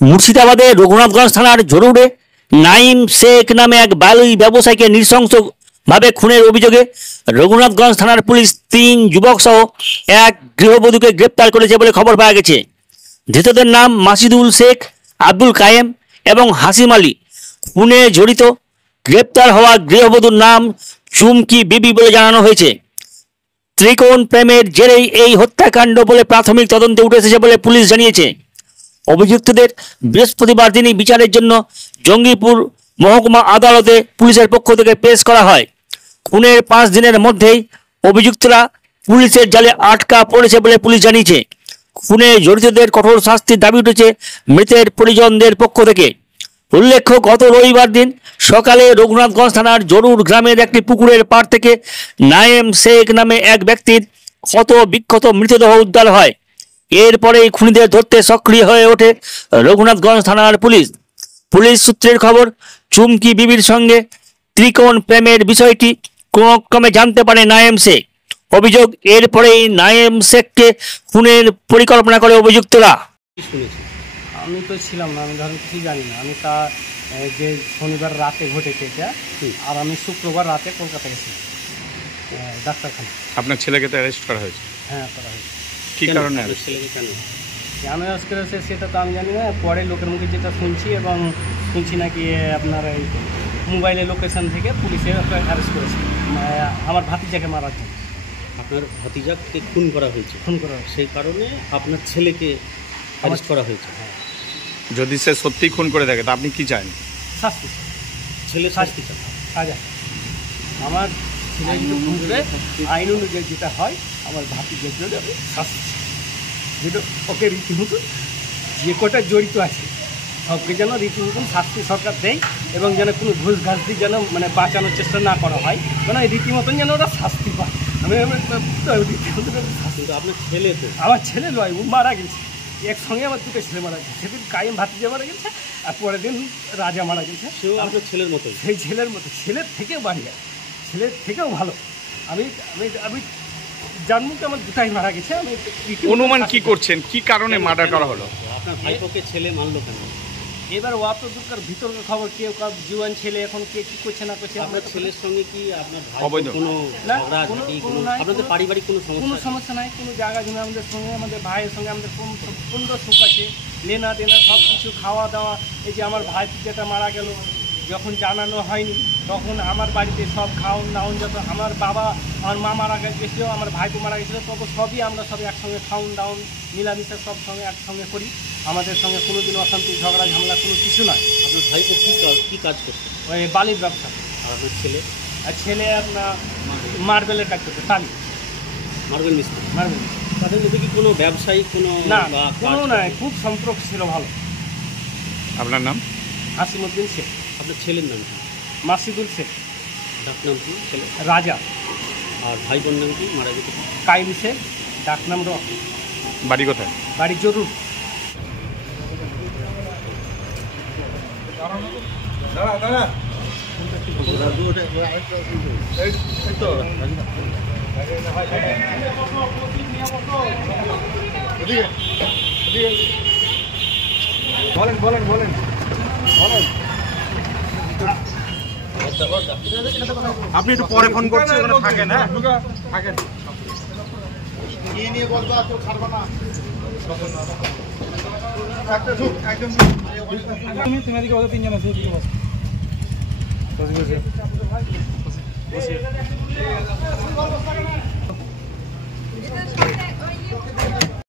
মুর্শিদাবাদের রঘুনাথগঞ্জ থানার জরুরে নাইম শেখ নামে এক বালি ব্যবসায়ীকে নৃশংসভাবে খুনের অভিযোগে রঘুনাথগঞ্জ থানার পুলিশ 3 যুবক সহ এক গৃহবধূকে গ্রেপ্তার করেছে বলে খবর পাওয়া গেছে। ধৃতদের নাম মাসিদুল শেখ, আব্দুল কায়েম এবং হাসিম আলী। খুনে জড়িত গ্রেপ্তার হওয়া গৃহবধূর নাম চুমকি বিবি বলে জানানো হয়েছে। ত্রিকোণ প্রেমের জেরেই এই হত্যাকাণ্ড বলে প্রাথমিক তদন্তে উঠে এসেছে বলে পুলিশ জানিয়েছে। অভিযুক্তদের বৃহস্পতিবার দিনই বিচারের জন্য জঙ্গিপুর মহকুমা আদালতে পুলিশের পক্ষ থেকে পেশ করা হয়। খুনের 5 দিনের মধ্যেই অভিযুক্তরা পুলিশের জালে আটকা পড়েছে বলে পুলিশ জানিয়েছে। খুনে জড়িতদের কঠোর শাস্তির দাবি উঠেছে মৃতের পরিজনদের পক্ষ থেকে। উল্লেখ্য, গত রবিবার দিন সকালে রঘুনাথগঞ্জ থানার জরুর গ্রামের একটি পুকুরের পাড় থেকে নাইম শেখ নামে এক ব্যক্তির ক্ষত বিক্ষত মৃতদেহ উদ্ধার হয়। এরপরেই খুনিদের ধরতে সক্রিয় হয়ে ওঠে রঘুনাথগঞ্জ থানার পুলিশ। পুলিশ সূত্রের খবর, চুমকি বিবির সঙ্গে ত্রিকোণ প্রেমের বিষয়টি ক্রমে জানতে পারে নাইম শেখ। অভিযোগ, এরপরেই নাইম শেখকে খুনের পরিকল্পনা করে অভিযুক্তরা। আমি তো ছিলাম না, আমি ধরেন কিছু জানি না। আমি তা যে শনিবার রাতে ঘটেছে এটা, আর আমি শুক্রবার রাতে কলকাতা গেছি ডাক্তারখানা। আপনার ছেলেকে তো অ্যারেস্ট করা হয়েছে? হ্যাঁ, করা হয়েছে। কী কারণে? ছেলেকে কেন অ্যারেস্ট করেছে সেটা তো আমি জানি না। পরে লোকের মুখে যেটা শুনছি, এবং শুনছি নাকি আপনার এই মোবাইলে লোকেশন থেকে পুলিশে অ্যারেস্ট করেছে আমার ভাতিজাকে মারার জন্য। আপনার ভাতিজাকে খুন করা হয়েছে? খুন করা হয়েছে, সেই কারণে আপনার ছেলেকে অ্যারেস্ট করা হয়েছে। হ্যাঁ। যদি সে সত্যি খুন করে থাকে তা আপনি কি চান? শাস্তি। ছেলে শাস্তি চান? সাজা। আমার ছেলে যদি খুন করে আইন অনুযায়ী যেটা হয়, আমার ভাতিজার জন্য আমি শাস্তি, যেটা ওকে রীতিমতো যে কটা জড়িত আছে সবকে যেন রীতিমতন শাস্তি সরকার দেয়, এবং যেন কোনো ঘুষ ঘাস দিয়ে যেন মানে বাঁচানোর চেষ্টা না করা হয়, মানে রীতিমতন যেন ওরা শাস্তি পায়। আমি রীতিমতন শাস্তি। আপনার ছেলে তো? আমার ছেলে নয়, ও মারা গেছে একসঙ্গে। আমার 2টা ছেলে মারা গেছে। সেদিন কায়েম ভাতিজা মারা গেছে, আর পরের দিন রাজা মারা গেছে। সেও আপনার ছেলের মতোই? সেই ছেলের মতো, ছেলের থেকেও বাড়িয়া, ছেলের থেকেও ভালো। আমি আমি আমি জানবো কি আমার 2টাই মারা গেছে। আমি অনুমান কি করছেন কি কারণে মার্ডার করা হলো? আপনার ভাইপোকে ছেলে মারলো কেন? এবার অত দূরকার ভিতরের খবর, কেউ কার জুয়ান ছেলে এখন কে কি করছে না করছে। আপনার ছেলের সঙ্গে কি আপনার অবৈধ কোনো না, আপনাদের পারিবারিক কোনো সমস্যা নাই। কোনো জায়গা জমি আমাদের সঙ্গে, আমাদের ভাইয়ের সঙ্গে আমাদের পূর্ণ সুখ আছে, লেনা দেনা সব কিছু, খাওয়া দাওয়া। এই যে আমার ভাই যেটা মারা গেল, যখন জানানো হয়নি তখন আমার বাড়িতে সব খাওন দাওন, যত আমার বাবা আমার মা মারা গেছিলো, আমার ভাইপো মারা গেছিলো, তবে সবই আমরা সব একসঙ্গে খাওন দাওন মিলামিশা সব সঙ্গে একসঙ্গে করি। আমাদের সঙ্গে কোনোদিন অশান্তি ঝগড়া ঝামেলা কোনো কিছু নয়। আপনার ভাইপো কী কাজ করছে? ওই বালির ব্যবসা। আর আপনার ছেলে? আর ছেলে আপনার মার্বেলের কাজ করছে, টালি মার্বেল মিস্ত্রি। মার্বেল। তাদের মধ্যে কি কোনো ব্যবসায়ী কোনো? না, কোনো নয়, খুব সম্পর্ক ছিল ভালো। আপনার নাম? হাসিমুদ্দিন শেখ। আপনার ছেলের নাম কি? মাসিদুল শেখ। ডাকনাম কি ছেলে? রাজা। আর ভাই বোন নাম কি মারা গেছে? কাইম শেখ, ডাকনাম রকি। বাড়ি কোথায়? বাড়ি জরুর। বলেন বলেন বলেন বলেন। আপনি একটু পরে ফোন করছেন, ওখানে থাকেন। হ্যাঁ থাকেন। নিয়ে বলবা, কেউ ছাড়বা না। একদম তুমি এদিকে বলো, 3 জন আছে, এদিকে বসো। বসে